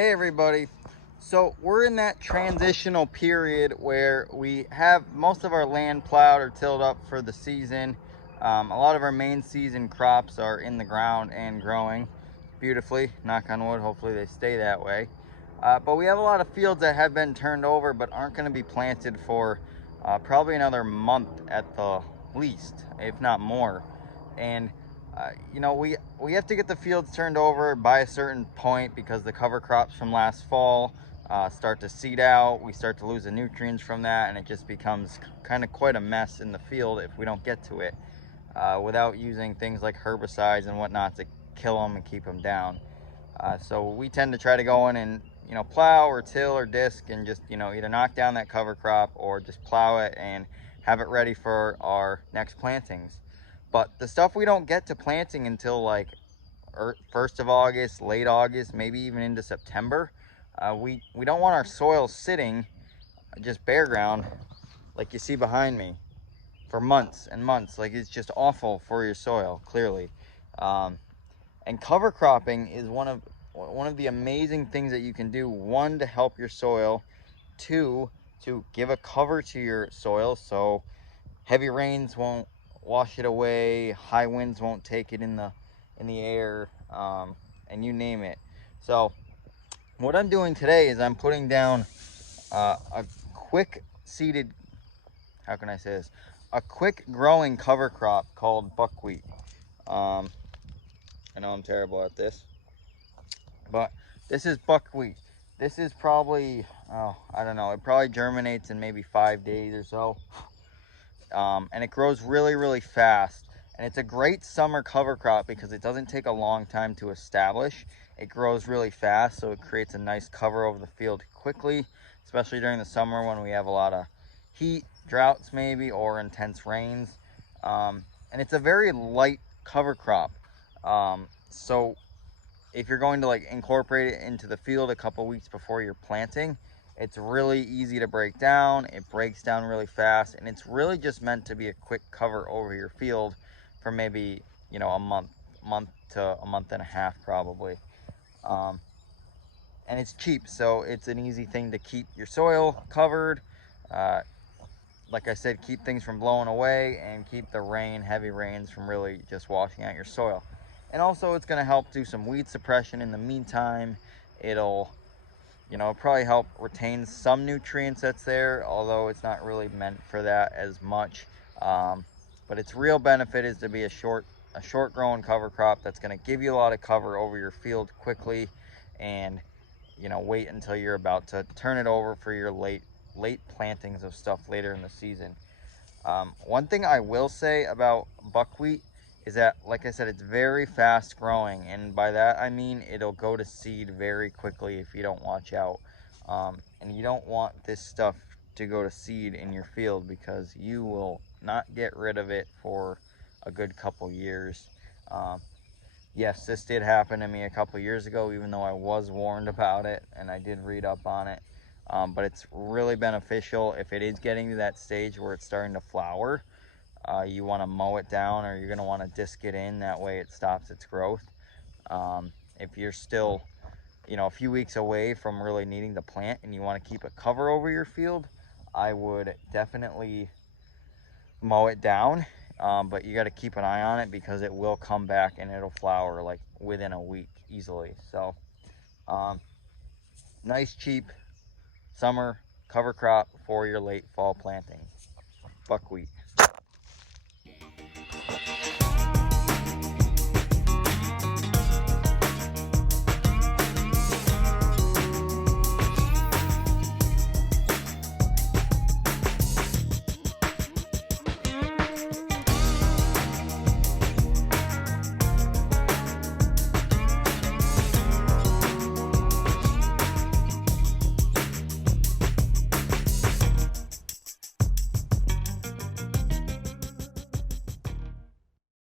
Hey everybody. So we're in that transitional period where we have most of our land plowed or tilled up for the season. A lot of our main season crops are in the ground and growing beautifully. Knock on wood, hopefully they stay that way. But we have a lot of fields that have been turned over but aren't going to be planted for probably another month at the least, if not more. And we have to get the fields turned over by a certain point because the cover crops from last fall start to seed out. We start to lose the nutrients from that, and it just becomes kind of quite a mess in the field if we don't get to it without using things like herbicides and whatnot to kill them and keep them down. So we tend to try to go in and plow or till or disc and just either knock down that cover crop or just plow it and have it ready for our next plantings. But the stuff we don't get to planting until like 1st of August, late August, maybe even into September. We don't want our soil sitting just bare ground like you see behind me for months and months. Like, it's just awful for your soil, clearly. And cover cropping is one of the amazing things that you can do. One, to help your soil. Two, to give a cover to your soil so heavy rains won't wash it away, high winds won't take it in the air, and you name it. So what I'm doing today is I'm putting down a quick seeded, how can I say this, a quick growing cover crop called buckwheat. I know I'm terrible at this, but this is buckwheat. This is probably, I don't know, it probably germinates in maybe 5 days or so. And it grows really, really fast. And it's a great summer cover crop because it doesn't take a long time to establish. It grows really fast, so it creates a nice cover over the field quickly, especially during the summer when we have a lot of heat, droughts maybe, or intense rains. And it's a very light cover crop. So if you're going to like incorporate it into the field a couple weeks before you're planting, it's really easy to break down. It breaks down really fast, and it's really just meant to be a quick cover over your field for maybe a month to a month and a half probably. And it's cheap, so it's an easy thing to keep your soil covered. uh, like I said, keep things from blowing away and keep the heavy rains from really just washing out your soil. And also it's going to help do some weed suppression in the meantime. It'll probably help retain some nutrients that's there, although it's not really meant for that as much. But its real benefit is to be a short growing cover crop that's going to give you a lot of cover over your field quickly, and wait until you're about to turn it over for your late plantings of stuff later in the season. One thing I will say about buckwheat is that, like I said, it's very fast growing, and by that I mean it'll go to seed very quickly if you don't watch out. And you don't want this stuff to go to seed in your field because you will not get rid of it for a good couple years. Yes, this did happen to me a couple years ago, even though I was warned about it and I did read up on it. But it's really beneficial if it is getting to that stage where it's starting to flower. You want to mow it down, or you're going to want to disc it in. That way it stops its growth. If you're still a few weeks away from really needing to plant and you want to keep a cover over your field, I would definitely mow it down. But you got to keep an eye on it because it will come back and it'll flower like within a week easily. So nice cheap summer cover crop for your late fall planting, buckwheat.